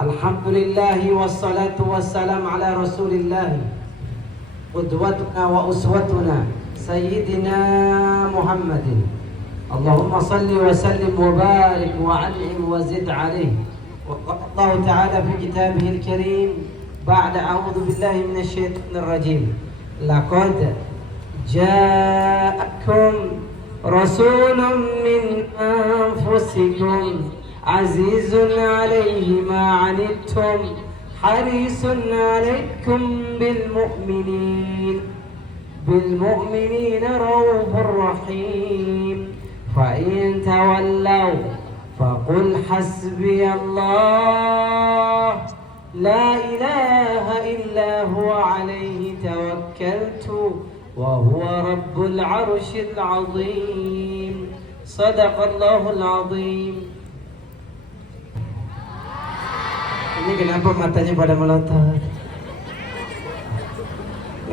Alhamdulillah wassalatu wassalam ala rasulillah qudwatuna wa uswatuna sayyidina Muhammadin. Allahumma salli wa sallim wa barik wa an'im wa zid alayhi. Wa qala Allah ta'ala fi kitabihil karim ba'da a'udzu billahi minasy syaithanir rajim. Laqad ja'akum rasulun min anfusikum azizun alayhi ma anittum harisun alaykum bil mu'minina raufur rahim. Fa in tawallaw faqul hasbiyallah la ilaha illa huwa alayhi tawakkaltu wa huwa rabbul arsyil azim. Sadaqallahul azim. Ini kenapa matanya pada melotot?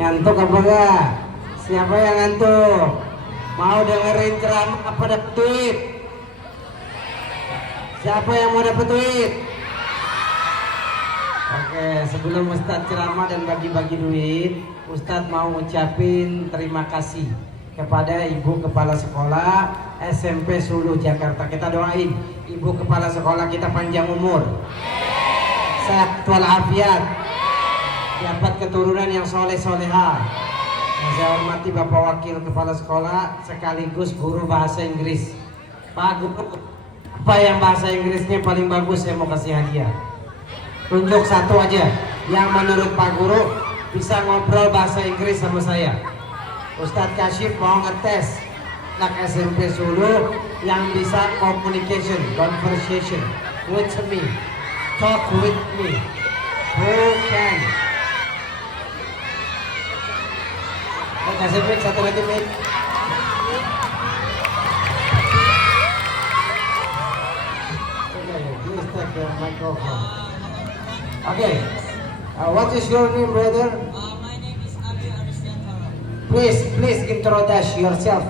Ngantuk apa enggak? Siapa yang ngantuk? Mau dengerin ceramah apa dapat duit? Siapa yang mau dapat duit? Oke, sebelum Ustadz ceramah dan bagi-bagi duit, Ustadz mau ngucapin terima kasih kepada Ibu Kepala Sekolah SMP Sulu Jakarta. Kita doain Ibu Kepala Sekolah kita panjang umur, sehat walafiat, dapat keturunan yang soleh-soleha. Saya hormati Bapak Wakil Kepala Sekolah sekaligus guru bahasa Inggris. Pak Guru, apa yang bahasa Inggrisnya paling bagus saya mau kasih hadiah. Tunjuk satu aja yang menurut Pak Guru bisa ngobrol bahasa Inggris sama saya. Ustadz Kashif mau ngetes anak SMP Sulu yang bisa conversation with me. Talk with me. Who can? Kasih mic satu lagi mic. Please take the microphone. Okay. What is your name, brother? My name is Abi Aristiantoro. Please introduce yourself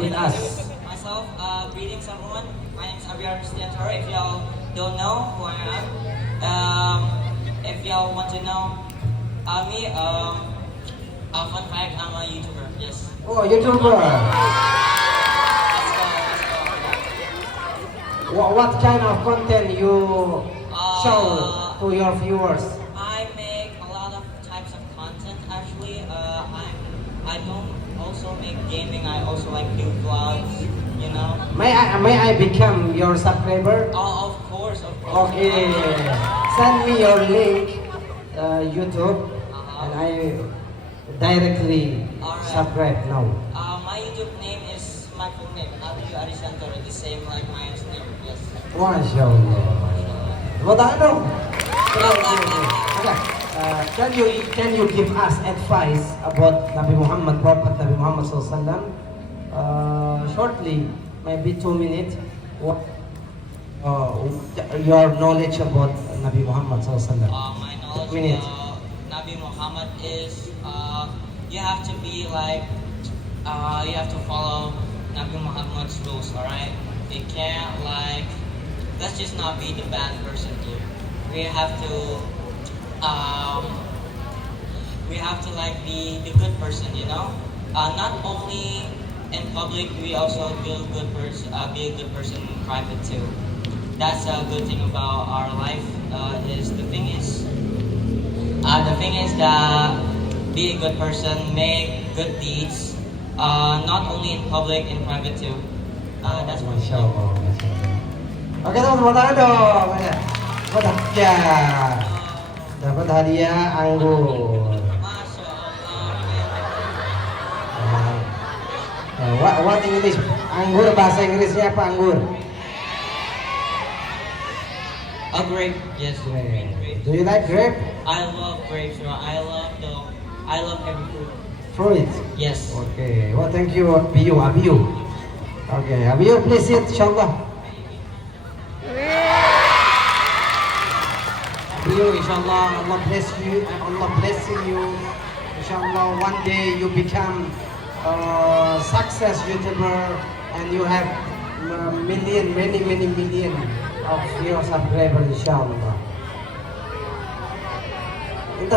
with us. Myself, greetings everyone. My name is Abi Aristiantoro. If y'all don't know who I am, if y'all want to know me, fun fact, I'm a YouTuber. Yes. Oh, YouTuber. Let's go. What kind of content you show to your viewers? I make a lot of types of content. Actually, I don't also make gaming. I also like do vlogs. You know. May I become your subscriber? Oh, of course. Okay. Send me your link, YouTube, and I directly Alright. subscribe now. My YouTube name is my full name, Abi Aristiantoro, the same like my name. Yes. Masya Allah. Tepuk tangan dong. Okay. Can you give us advice about Nabi Muhammad, Prophet Nabi Muhammad SAW? Shortly, maybe 2 minutes. What your knowledge about Nabi Muhammad SAW? My knowledge about Nabi Muhammad is you have to be like you have to follow Nabi Muhammad's rules. Alright, you can't like let's just not be the bad person here. We have to like be the good person, you know. Not only in public, we also be a good person. Be a good person in private too. That's a good thing about our life. The thing is that be a good person, make good deeds. Not only in public, in private too. That's what Masya Allah. Oke teman, tepuk tangan dong. Dapat hadiah. Dapat hadiah anggur. Masya Allah. What English? Anggur bahasa Inggrisnya apa anggur? A grape, yes. Green grape. Do you like grape? I love grapes. I love every fruit. Fruit. Yes. Okay. Well, thank you, Abiyu. Okay, Abiyu, please sit, inshallah. Abiyu, inshallah, Allah bless you. Allah blessing you. Inshallah, one day you become success YouTuber and you have many million of your subscribers, inshallah.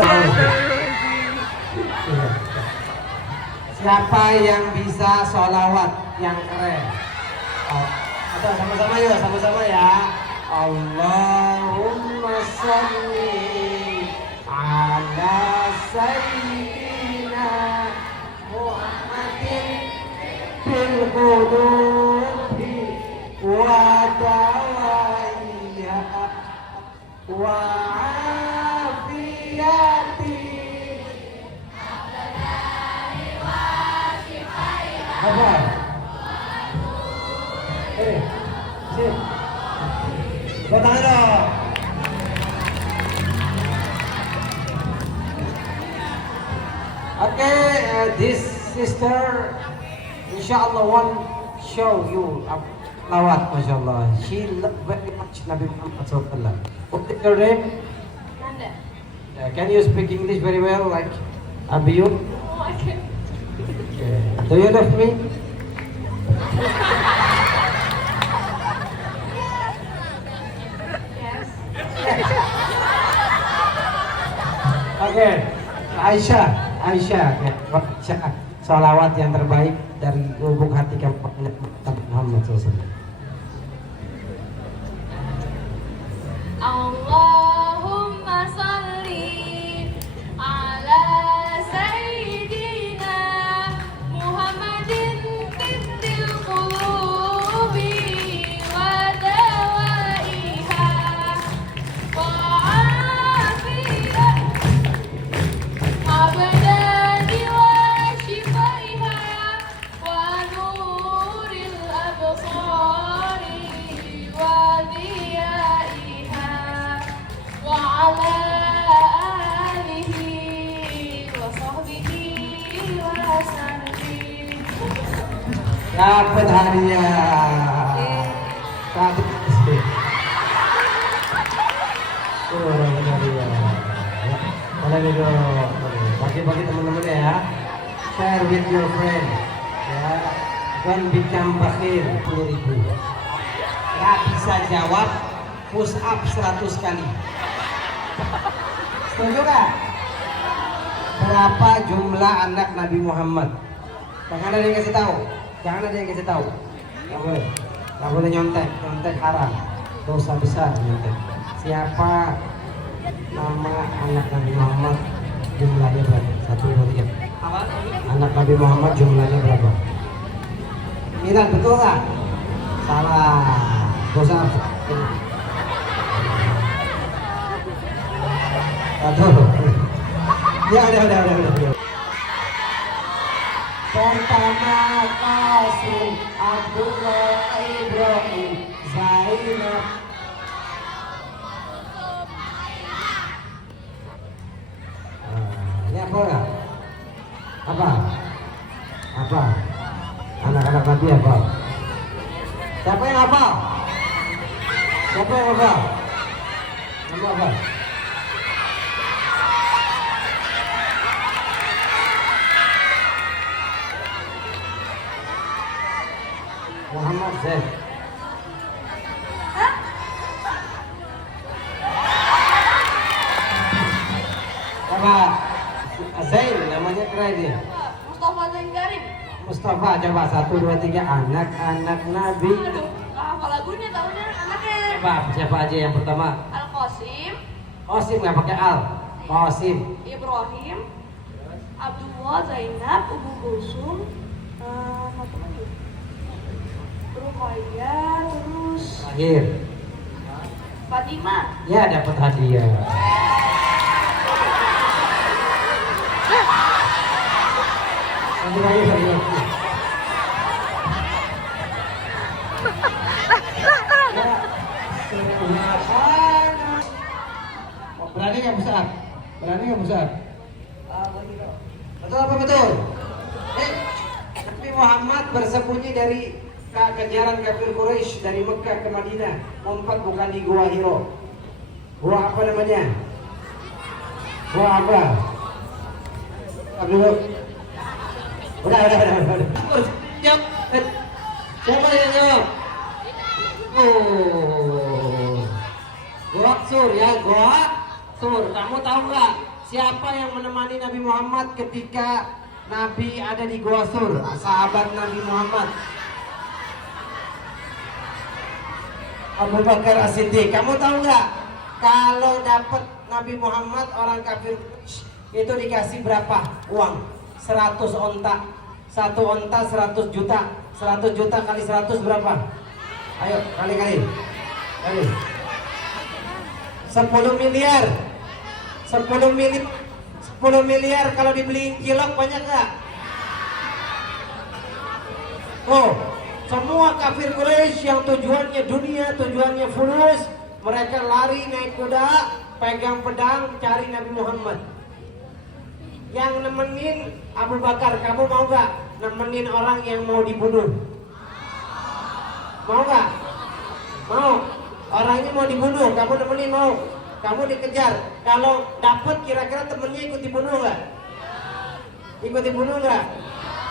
tahu. Iya. Siapa yang bisa sholawat yang keren? Oh, atau sama-sama yuk, sama-sama ya. Allahumma sholli ala sayyidina Muhammadin bil qulubi wa dawaiha wa afiyati. Apa? Sip. Buat tangan dong. Okay, this sister, inshallah, want show you lawat, mashallah. She love very much Nabi Muhammad SAW. What is your name? Nanda. Can you speak English very well, like Abiyu? Oh, I can't. Okay. Do you love me? Yes. Oke, Aisyah, salawat yang terbaik dari lubuk hati kepada Muhammad SAW. Allahumma salli ala sayyidina Muhammadin tibbil qulubi wa dawaiha wa afiyat abdani wa shifaiha wa nuril absari wa diyaiha wa ala alihi wa sahbihi wa sallim. Dapat hadiah. Dapat hadiah. Dapat hadiah. Boleh duduk. Bagi-bagi teman-teman ya. Share with your friend. Ya. Don't become bakhil 10.000. Ya bisa jawab push up 100 kali. Setuju gak? Berapa jumlah anak Nabi Muhammad? Jangan ada yang kasih tahu. Jangan ada yang kasih tahu. Nggak boleh. Nggak boleh nyontek. Nyontek haram. Dosa besar nyontek. Siapa nama anak Nabi Muhammad jumlahnya berapa? 1, 2, 3. Apa? Anak Nabi Muhammad jumlahnya berapa? 9, betul nggak? Salah. Dosa apa? Aduh. Ya udah. Pertama Qasim, Abdullah, Ibrahim, Zainab. Ini apa ya? Apa? Anak-anak Nabi apa? Siapa yang apa? Nama apa? Muhammad Zain. Apa? Zain namanya keren dia. Mustafa Zain Karim. Mustafa, coba 1, 2, 3 anak-anak Nabi. Aduh, apa lagunya tahunya anaknya? Coba siapa aja yang pertama? Al-Qasim, Qasim nggak pakai al. Qasim. Ibrahim, Abdullah, Zainab, Ubu Kulsum, apa lagi? Ruqayyah, terus Terakhir. Fatimah. Ya dapat hadiah. Lagi. Berani nggak besar? Betul apa betul? Nabi Muhammad bersembunyi dari kejaran kafir Quraisy dari Mekah ke Madinah, lompat bukan di Gua Hiro. Gua apa namanya? Gua apa? Dulu. Udah. Jawab. Siapa yang jawab? Gua Sur ya, Gua Sur. Kamu tahu nggak Siapa yang menemani Nabi Muhammad ketika Nabi ada di Gua Sur? Sahabat Nabi Muhammad. Abu Bakar As-Siddiq. Kamu tahu nggak? Kalau dapat Nabi Muhammad orang kafir itu dikasih berapa uang? 100 onta. 1 onta 100 juta. 100 juta kali 100 berapa? Ayo kali. 10 miliar. 10 miliar kalau dibeli cilok banyak nggak? Oh, semua kafir Quraisy yang tujuannya dunia, tujuannya fulus, mereka lari naik kuda, pegang pedang, cari Nabi Muhammad. Yang nemenin Abu Bakar, kamu mau nggak nemenin orang yang mau dibunuh? Mau nggak? Mau. Orangnya mau dibunuh, kamu nemenin mau? Kamu dikejar, kalau dapat kira-kira temennya ikut dibunuh nggak? Ikut dibunuh nggak?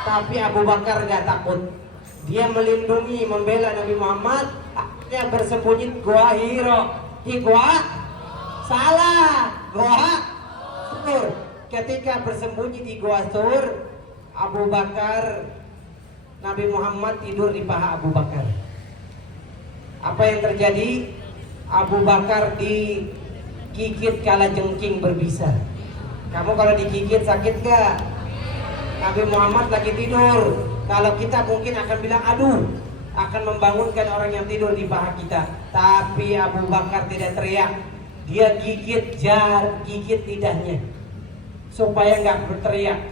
Tapi Abu Bakar nggak takut. Dia melindungi, membela Nabi Muhammad. Dia bersembunyi di Gua Hiro. Di Gua? Salah. Gua Sur. Ketika bersembunyi di Gua Sur, Abu Bakar, Nabi Muhammad tidur di paha Abu Bakar. Apa yang terjadi? Abu Bakar digigit kala jengking berbisa. Kamu kalau digigit sakit gak? Nabi Muhammad lagi tidur. Kalau kita mungkin akan bilang aduh, akan membangunkan orang yang tidur di paha kita. Tapi Abu Bakar tidak teriak. Dia gigit lidahnya supaya nggak berteriak.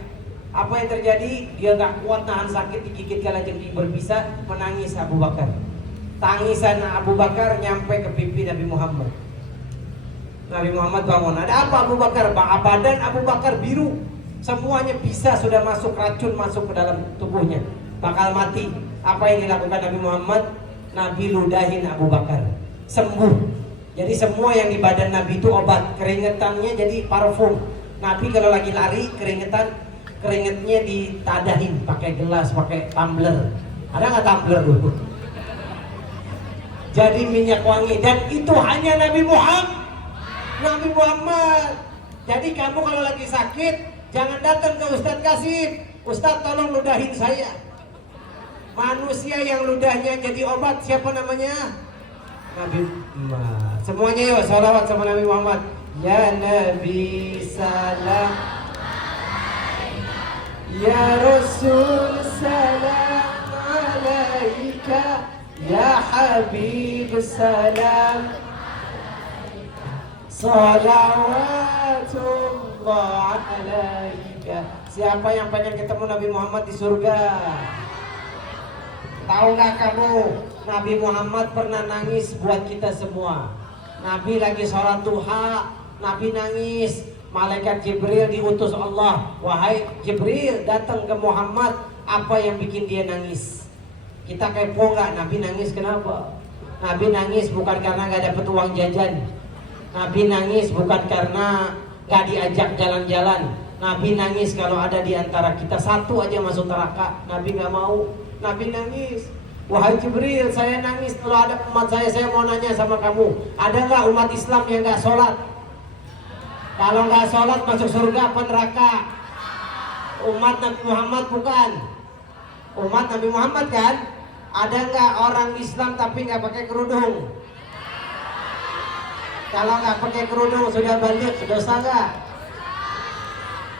Apa yang terjadi? Dia nggak kuat nahan sakit, digigit kala jengking berbisa, menangis Abu Bakar. Tangisan Abu Bakar nyampe ke pipi Nabi Muhammad. Nabi Muhammad bangun. Ada apa Abu Bakar? Badan Abu Bakar biru. Semuanya bisa sudah masuk racun masuk ke dalam tubuhnya. Bakal mati. Apa yang dilakukan Nabi Muhammad? Nabi ludahin Abu Bakar. Sembuh. Jadi semua yang di badan Nabi itu obat. Keringetannya jadi parfum. Nabi kalau lagi lari keringetnya ditadahin pakai gelas, pakai tumbler. Ada nggak tumbler dulu? Jadi minyak wangi. Dan itu hanya Nabi Muhammad. Jadi kamu kalau lagi sakit, jangan datang ke Ustadz Kasif. Ustadz tolong ludahin saya. Manusia yang ludahnya jadi obat, siapa namanya? Nabi Muhammad. Semuanya yuk sholawat sama Nabi Muhammad. Ya Nabi salam, ya Rasul salam alaika, ya Habib salam, salawatullah alaika. Siapa yang pengen ketemu Nabi Muhammad di surga? Tahu nggak kamu, Nabi Muhammad pernah nangis buat kita semua. Nabi lagi sholat duha, Nabi nangis. Malaikat Jibril diutus Allah, wahai Jibril datang ke Muhammad, apa yang bikin dia nangis? Kita kepo nggak? Nabi nangis kenapa? Nabi nangis bukan karena nggak dapet uang jajan. Nabi nangis bukan karena nggak diajak jalan-jalan. Nabi nangis kalau ada di antara kita satu aja masuk neraka. Nabi nggak mau. Nabi nangis. Wahai Jibril, saya nangis kalau ada umat saya mau nanya sama kamu, ada nggak umat Islam yang nggak sholat? Kalau nggak sholat masuk surga apa neraka? Umat Nabi Muhammad bukan? Umat Nabi Muhammad kan? Ada nggak orang Islam tapi nggak pakai kerudung? Kalau nggak pakai kerudung sudah balik, dosa nggak?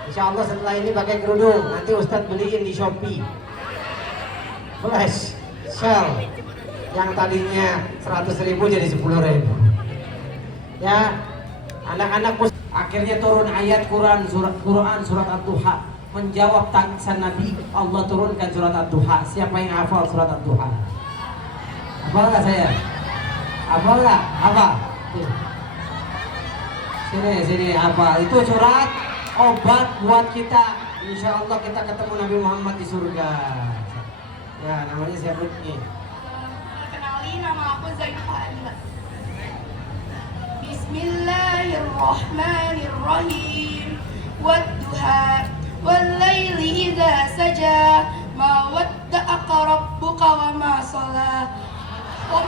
Insya Allah setelah ini pakai kerudung, nanti Ustadz beliin di Shopee. Flash Shell yang tadinya 100.000 jadi 10.000. Ya, anak-anak akhirnya turun ayat Quran surat Ad-Duha menjawab tangisan Nabi. Allah turunkan surat Ad-Duha. Siapa yang hafal surat Ad-Duha? Hafal nggak saya? Hafal nggak? Apa? Sini apa? Itu surat obat buat kita. Insya Allah kita ketemu Nabi Muhammad di surga. Ya, namanya siapa nih? Kenalin, nama aku Zainal. Bismillahirrahmanirrahim. Wadduha wallaili idza saja ma wadda'aka rabbuka wa ma shalla wa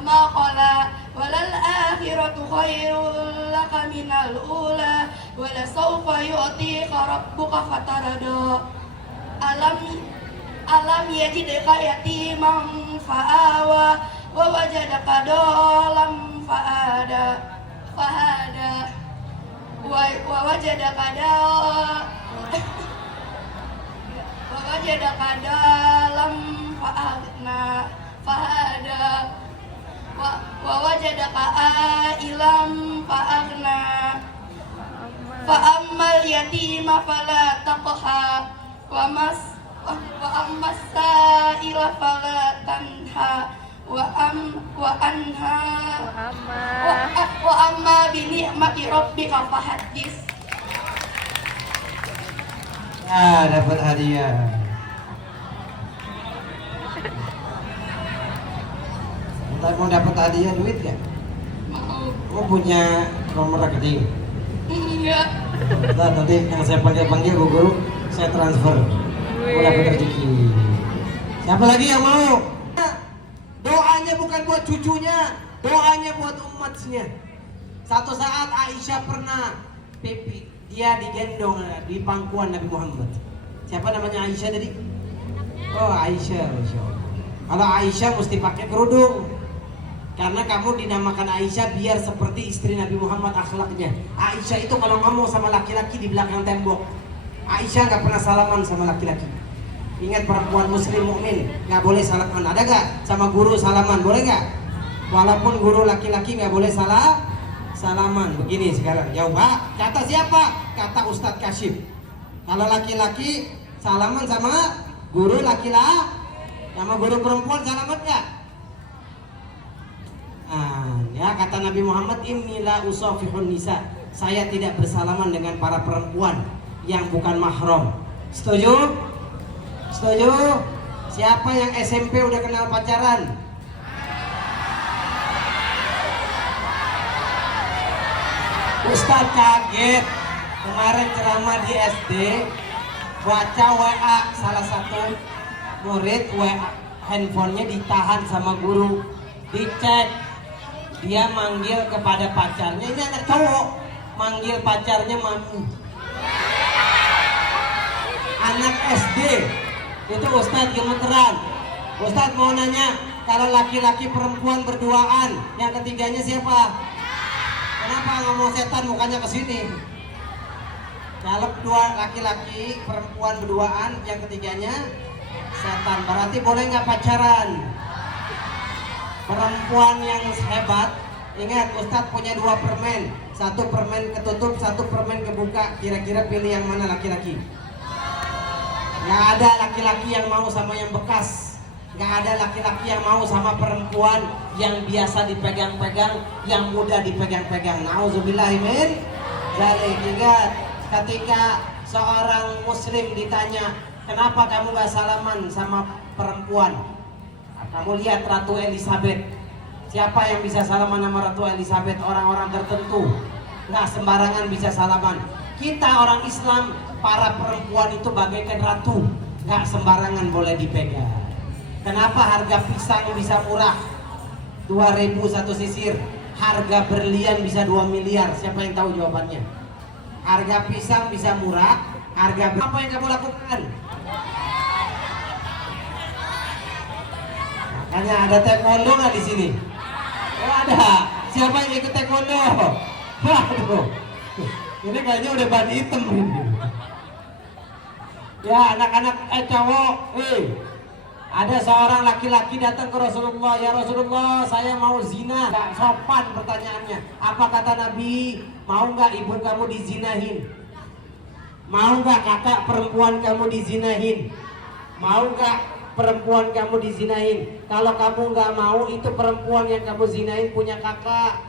ma qala walal akhiratu khairul laka minal ula wa la sawfa yu'tika rabbuka fatarada. Alam yajidka yatiman fa'awa wa wajadaka dhalam fahada wa wajadaka dalam fahada wa wajadaka ailam fa'aghna fa ammal yatima fala taqha wa ammas sa'ila fala tanha wa amma bi ni'mati rabbika fahaddis. Dapat hadiah. Entah mau dapat hadiah duit ya? Mau punya nomor rekening? Enggak. Nanti yang saya panggil guru, saya transfer. Mau dapat rezeki. Siapa lagi yang mau? Doanya bukan buat cucunya, doanya buat umatnya. Satu saat Aisyah pernah pipi, dia digendong di pangkuan Nabi Muhammad. Siapa namanya Aisyah tadi? Oh Aisyah. Kalau Aisyah mesti pakai kerudung, karena kamu dinamakan Aisyah biar seperti istri Nabi Muhammad akhlaknya. Aisyah itu kalau ngomong sama laki-laki di belakang tembok, Aisyah nggak pernah salaman sama laki-laki. Ingat perempuan muslim mukmin nggak boleh salaman. Ada nggak sama guru salaman? Boleh nggak? Walaupun guru laki-laki nggak boleh salaman. Begini sekarang jawab Pak. Kata siapa? Kata Ustadz Kasyif. Kalau laki-laki salaman sama guru laki-laki, sama guru perempuan salaman nggak? Ya kata Nabi Muhammad, inilah usafihun nisa. Saya tidak bersalaman dengan para perempuan yang bukan mahram. Setuju? Setuju? Siapa yang SMP udah kenal pacaran? Ustadz kaget kemarin ceramah di SD, baca WA salah satu murid, WA handphonenya ditahan sama guru, dicek, dia manggil kepada pacarnya, ini anak cowok manggil pacarnya mami, anak SD. Itu Ustadz gemeteran. Ustadz mau nanya, kalau laki-laki perempuan berduaan, yang ketiganya siapa? Kenapa ngomong setan mukanya ke sini? Kalau dua laki-laki perempuan berduaan, yang ketiganya setan. Berarti boleh nggak pacaran? Perempuan yang hebat, ingat Ustadz punya 2 permen, 1 permen ketutup, 1 permen kebuka. Kira-kira pilih yang mana laki-laki? Nggak ada laki-laki yang mau sama yang bekas. Nggak ada laki-laki yang mau sama perempuan yang biasa dipegang-pegang, yang mudah dipegang-pegang. Nauzubillahi min dzalik. Ingat, ketika seorang muslim ditanya, kenapa kamu nggak salaman sama perempuan? Kamu lihat Ratu Elizabeth. Siapa yang bisa salaman sama Ratu Elizabeth? Orang-orang tertentu. Nggak sembarangan bisa salaman. Kita orang Islam, para perempuan itu bagaikan ratu, nggak sembarangan boleh dipegang. Kenapa harga pisang bisa murah 2.000 1 sisir, harga berlian bisa 2 miliar? Siapa yang tahu jawabannya? Harga pisang bisa murah, harga apa yang kamu lakukan? Makanya ada taekwondo nggak di sini? Oh ada. Siapa yang ikut taekwondo? Waduh. Ini kayaknya udah ban hitam ini. Ya anak-anak cowok, ada seorang laki-laki datang ke Rasulullah, ya Rasulullah saya mau zina. Gak sopan pertanyaannya. Apa kata Nabi? Mau nggak ibu kamu dizinahin? Mau nggak kakak perempuan kamu dizinahin? Mau nggak perempuan kamu dizinahin? Kalau kamu nggak mau, itu perempuan yang kamu zinahin punya kakak,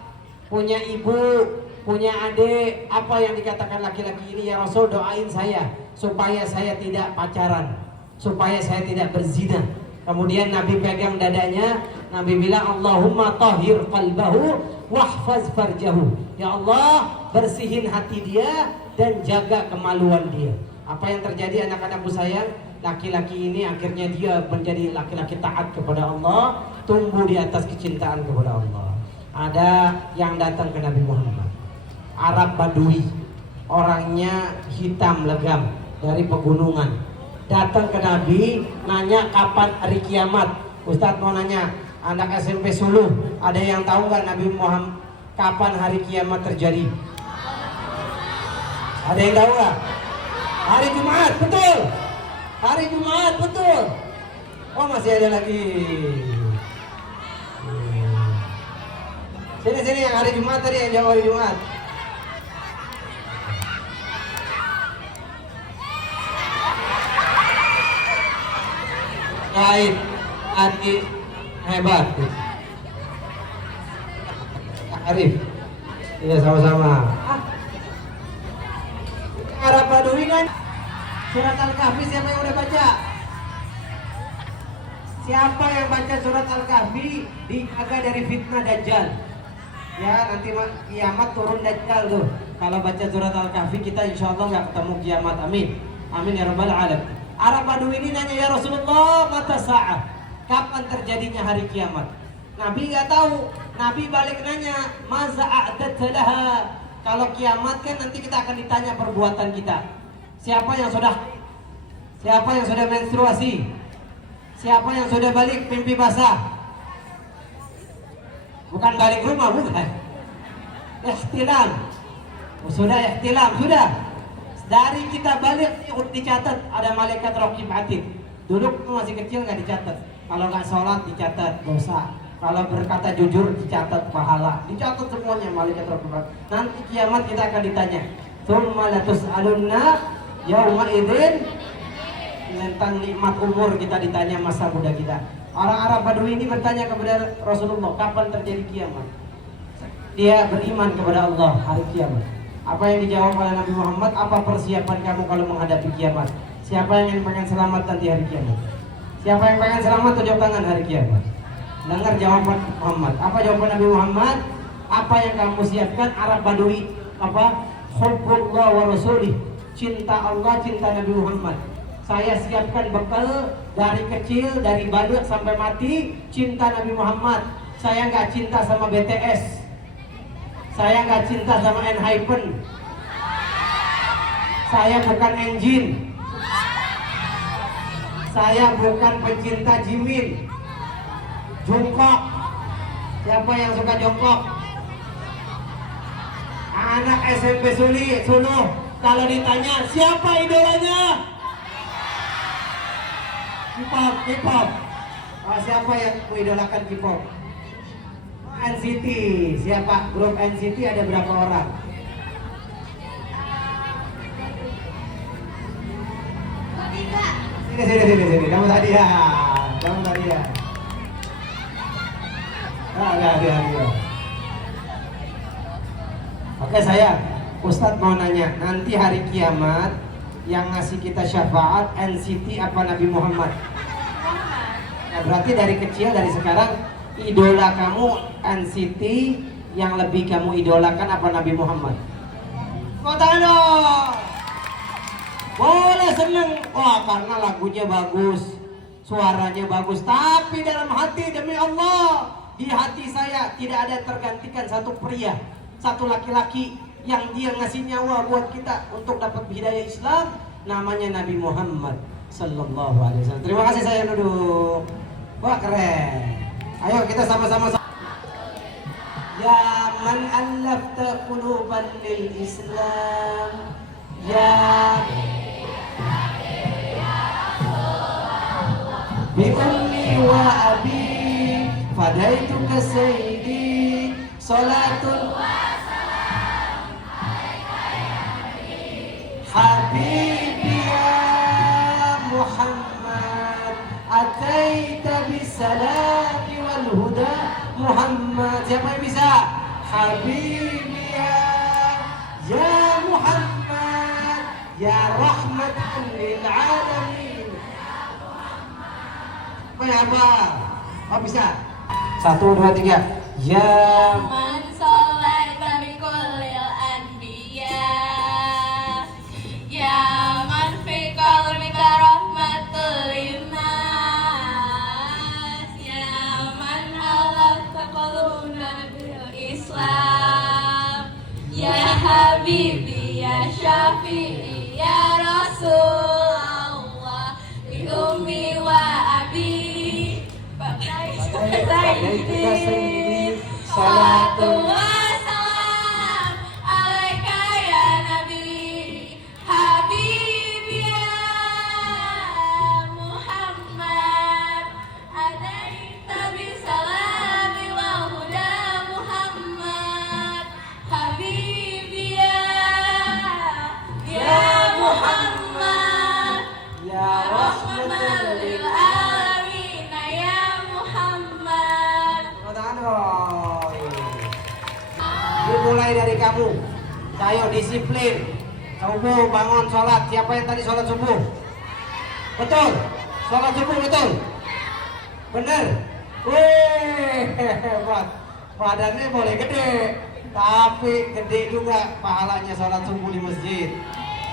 punya ibu, punya adik. Apa yang dikatakan laki-laki ini? Ya Rasul, doain saya supaya saya tidak pacaran, supaya saya tidak berzina. Kemudian Nabi pegang dadanya, Nabi bilang Allahumma tahhir qalbahu wahfaz farjahu. Ya Allah, bersihin hati dia dan jaga kemaluan dia. Apa yang terjadi anak-anakku sayang? Laki-laki ini akhirnya dia menjadi laki-laki taat kepada Allah, tumbuh di atas kecintaan kepada Allah. Ada yang datang ke Nabi Muhammad, Arab Badui, orangnya hitam legam dari pegunungan, datang ke Nabi nanya kapan hari kiamat. Ustadz mau nanya, anak SMP Suluh, ada yang tahu nggak Nabi Muhammad kapan hari kiamat terjadi? Ada yang tahu nggak? Hari Jumat, betul. Hari Jumat, betul. Oh masih ada lagi. Sini yang hari Jumat tadi, yang jawab hari Jumat. Baik, Adi hebat. Arif, iya sama-sama. Arab Badui kan? Surat Al-Kahfi siapa yang udah baca? Siapa yang baca surat Al-Kahfi dijaga dari fitnah Dajjal? Ya nanti kiamat turun Dajjal tuh. Kalau baca surat Al-Kahfi kita insya Allah nggak ketemu kiamat. Amin. Amin ya rabbal alamin. Arab Badui ini nanya, ya Rasulullah, mata sa'ah, kapan terjadinya hari kiamat? Nabi nggak tahu. Nabi balik nanya, maza a'dadta laha. Kalau kiamat kan nanti kita akan ditanya perbuatan kita. Siapa yang sudah menstruasi? Siapa yang sudah balik mimpi basah? Bukan balik rumah, bukan. Ihtilam. Sudah ihtilam, sudah. Dari kita balik dicatat, ada malaikat raqib atid. Dulu masih kecil nggak dicatat. Kalau nggak sholat dicatat dosa. Kalau berkata jujur dicatat pahala. Dicatat semuanya malaikat raqib atid. Nanti kiamat kita akan ditanya. Tsumma latus'alunna yauma idzin, tentang nikmat umur kita ditanya, masa muda kita. Orang Arab Badui ini bertanya kepada Rasulullah, kapan terjadi kiamat? Dia beriman kepada Allah hari kiamat. Apa yang dijawab oleh Nabi Muhammad? Apa persiapan kamu kalau menghadapi kiamat? Siapa yang ingin pengen selamat nanti hari kiamat? Siapa yang pengen selamat tunjuk tangan hari kiamat? Dengar jawaban Muhammad. Apa jawaban Nabi Muhammad? Apa yang kamu siapkan? Arab Badui apa? Hubbullah wa rasulih. Cinta Allah, cinta Nabi Muhammad. Saya siapkan bekal dari kecil, dari balik sampai mati, cinta Nabi Muhammad. Saya nggak cinta sama BTS. Saya nggak cinta sama Enhypen. Saya bukan engine. Saya bukan pencinta Jimin. Jongkok. Siapa yang suka jongkok? Anak SMP Suluh. Kalau ditanya siapa idolanya? K-pop. Siapa yang mengidolakan K-pop? NCT. Siapa? Grup NCT ada berapa orang? Sini. Kamu tadi ya. Ada. Oke saya, Ustadz mau nanya, nanti hari kiamat yang ngasih kita syafaat NCT apa Nabi Muhammad? Nah, berarti dari kecil, dari sekarang idola kamu NCT, yang lebih kamu idolakan apa Nabi Muhammad? Kau dong. Boleh seneng, karena lagunya bagus, suaranya bagus, tapi dalam hati demi Allah, di hati saya tidak ada tergantikan satu pria, satu laki-laki yang dia ngasih nyawa buat kita untuk dapat hidayah Islam, namanya Nabi Muhammad Sallallahu Alaihi Wasallam. Terima kasih, saya duduk. Wah keren. Ayo kita sama-sama. Ya man allafta quluban lil Islam, ya bi ummi wa abi fadaituka sayyidi salatul Habibi ya Muhammad, ataita bisalami wal huda Muhammad. Siapa yang bisa? Habibi ya Muhammad, ya rahmatan lil alamin. Apa? Oh bisa? 1, 2, 3. Ya Man sholaita bi kullil anbiya, ya man fi qalbika rahmatul linnas, ya man alafta qulubana bil Habibi ya Syafi'i ya Rasulullah Bi ummi wa abi Sayyidi Salatu wassalam alaika ya Nabi Habibi ya Muhammad Adaita bisalami wa huda Muhammad Habibi ya Muhammad Ya Rahmatan lil alamin ya Muhammad. Dimulai dari kamu. Ayo disiplin. Subuh bangun sholat. Siapa yang tadi sholat subuh? Betul. Sholat subuh betul. Bener. Wih, hebat. Badannya boleh gede, tapi gede juga pahalanya sholat subuh di masjid.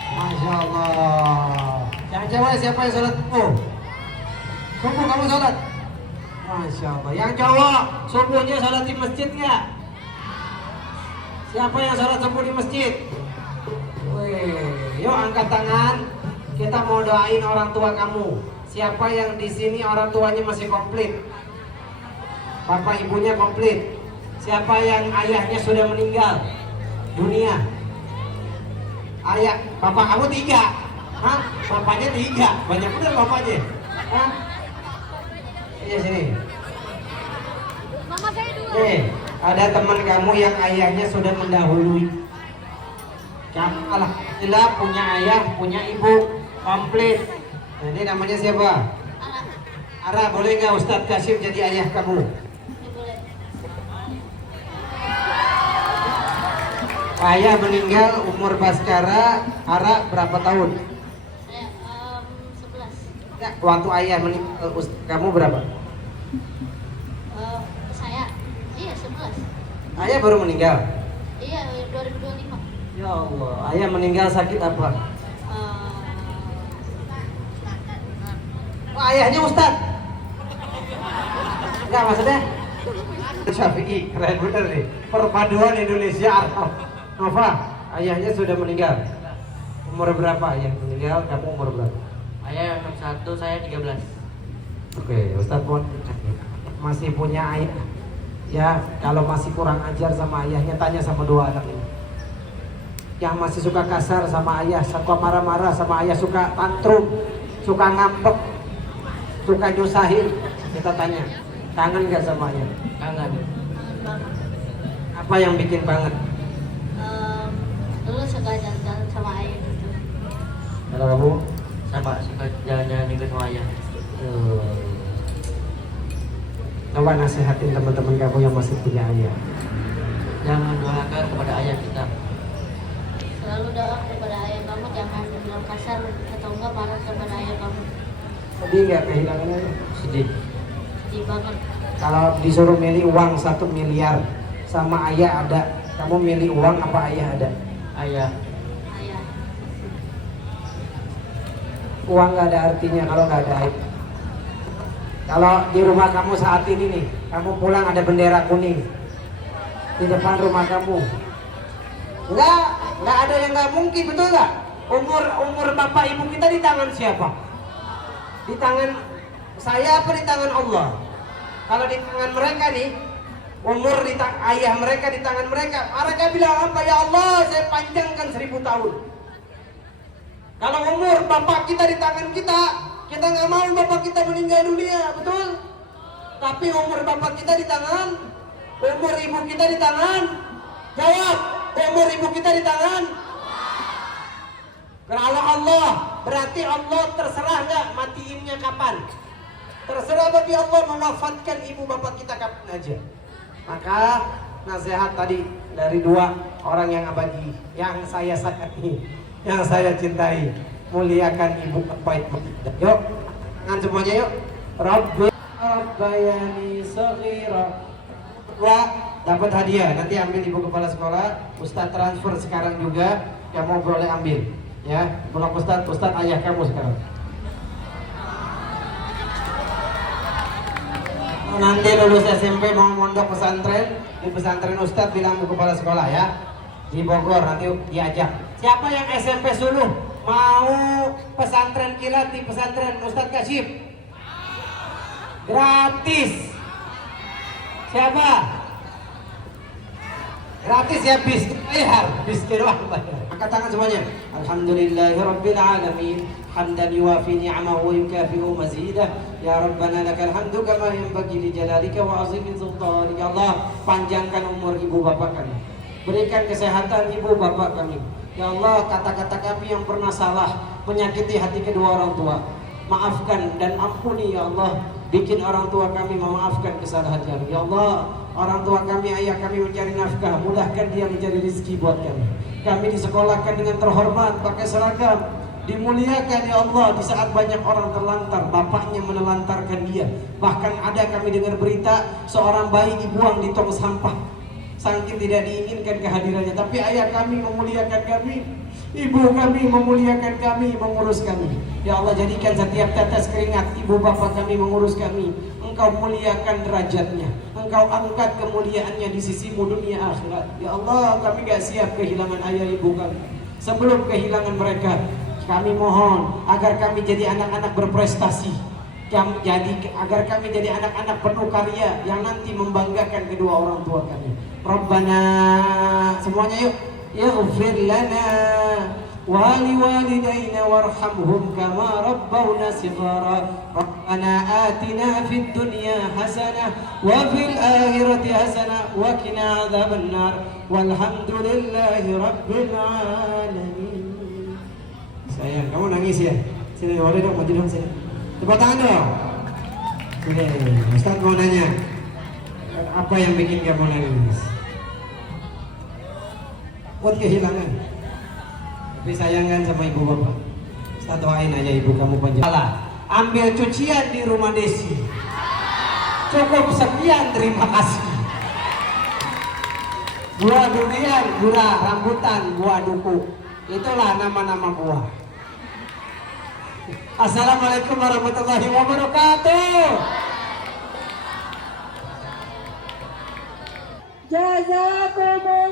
Masya Allah. Yang cewek siapa yang sholat subuh? Subuh kamu sholat? Masya Allah. Yang cowok subuhnya sholat di masjid nggak? Siapa yang sholat subuh di masjid? Wih, yuk angkat tangan. Kita mau doain orang tua kamu. Siapa yang di sini orang tuanya masih komplit? Bapak ibunya komplit. Siapa yang ayahnya sudah meninggal dunia? Ayah, bapak kamu 3. Hah? Bapaknya 3. Banyak bener bapaknya. Hah? Iya sini. Mama saya dulu. Ada teman kamu yang ayahnya sudah mendahului. Kamu alhamdulillah punya ayah, punya ibu komplit. Jadi namanya siapa? Ara, boleh nggak Ustadz Kasim jadi ayah kamu? Ayah meninggal umur Baskara, Ara berapa tahun? Saya 11. Ya, waktu ayah meninggal kamu berapa? Saya iya 11. Ayah baru meninggal. Iya 2025. Ya Allah, ayah meninggal sakit apa? Oh, ayahnya Ustadz? Enggak maksudnya? Syafi'i, keren bener nih. Perpaduan Indonesia Arab. Nova, ayahnya sudah meninggal. Umur berapa ayah meninggal? Kamu umur berapa? Ayah 1, saya 13. Oke, Ustadz mohon masih punya ayah. Ya, kalau masih kurang ajar sama ayahnya, tanya sama 2 anak ini. Yang masih suka kasar sama ayah, suka marah-marah sama ayah, suka tantrum, suka ngambek, suka nyusahin, kita tanya, kangen gak sama ayah? Kangen. Apa yang bikin banget? Dulu suka jalan-jalan sama ayah gitu. Kalau kamu? Sama suka jalan-jalan juga sama ayah. Coba nasihatin teman-teman kamu yang masih punya ayah. Jangan durhaka kepada ayah kita. Selalu doa kepada ayah kamu, jangan bilang kasar atau enggak marah kepada ayah kamu. Sedih gak kehilangan ayah? Sedih. Sedih banget. Kalau disuruh milih uang 1 miliar sama ayah ada, kamu milih uang apa ayah ada? Ayah. Ayah. Uang gak ada artinya kalau gak ada ayah. Kalau di rumah kamu saat ini nih, kamu pulang ada bendera kuning di depan rumah kamu, nggak ada yang nggak mungkin, betul nggak? Umur bapak ibu kita di tangan siapa? Di tangan saya apa di tangan Allah? Kalau di tangan mereka nih, ayah mereka di tangan mereka. Mereka bilang apa? Ya Allah, saya panjangkan 1000 tahun. Kalau umur bapak kita di tangan kita nggak mau bapak kita meninggal dunia, betul? Tapi umur bapak kita di tangan, umur ibu kita di tangan. Jawab, umur ibu kita di tangan. Kalau Allah, berarti Allah terserah nggak matiinnya kapan? Terserah bagi Allah mewafatkan ibu bapak kita kapan aja. Maka nasihat tadi dari 2 orang yang abadi, yang saya sayangi, yang saya cintai, muliakan ibu bapak kita. Yuk, tangan semuanya yuk. Rabbayani shaghira. Wah, dapat hadiah. Nanti ambil ibu kepala sekolah. Ustadz transfer sekarang juga. Yang mau boleh ambil. Ya, pulang Ustadz ayah kamu sekarang. Nanti lulus SMP mau mondok pesantren, di pesantren Ustadz bilang ibu kepala sekolah ya. di Bogor nanti diajak. Siapa yang SMP Suluh mau pesantren kilat di pesantren Ustadz Kasyif? Gratis. Siapa? Gratis ya, bis bayar, bis doang bayar. Angkat tangan semuanya. Alhamdulillahirabbil alamin. Hamdan yuwafi ni'amahu wa yukafi'u mazidah. Ya Rabbana lakal hamdu kama yanbaghi li jalalika wa 'azimi sultanika. Ya Allah, panjangkan umur ibu bapak kami. Berikan kesehatan ibu bapak kami. Ya Allah, kata-kata kami yang pernah salah menyakiti hati kedua orang tua, maafkan dan ampuni ya Allah. Bikin orang tua kami memaafkan kesalahan kami. Ya Allah, orang tua kami, ayah kami mencari nafkah, mudahkan dia mencari rezeki buat kami. Kami disekolahkan dengan terhormat, pakai seragam, dimuliakan ya Allah. Di saat banyak orang terlantar, bapaknya menelantarkan dia. Bahkan ada kami dengar berita seorang bayi dibuang di tong sampah, saking tidak diinginkan kehadirannya. Tapi ayah kami memuliakan kami, ibu kami memuliakan kami, mengurus kami. Ya Allah, jadikan setiap tetes keringat ibu bapak kami mengurus kami, Engkau muliakan derajatnya, Engkau angkat kemuliaannya di sisimu dunia akhirat. Ya Allah, kami gak siap kehilangan ayah ibu kami. Sebelum kehilangan mereka, kami mohon agar kami jadi anak-anak berprestasi, agar kami jadi anak-anak penuh karya yang nanti membanggakan kedua orang tua kami. Rabbana, semuanya yuk. Yaghfir lana wa liwalidayna warhamhum kama rabbawna shighara. Rabbana atina fid dunya hasanah wa fil akhirati hasanah wa qina adzabannar. Walhamdulillahi rabbil alamin. Sayang, kamu nangis ya? Sini, boleh dong, maju dong sini. Tepuk tangan dong. Sini, Ustaz mau nanya, apa yang bikin kamu nangis? Buat kehilangan. Tapi sayang kan sama ibu bapak. Ustaz doain aja ibu kamu panjang. Ambil cucian di rumah Desi. Cukup sekian, terima kasih. Buah durian, gula rambutan, buah duku. Itulah nama-nama buah. Assalamualaikum warahmatullahi wabarakatuh. Jazakumullah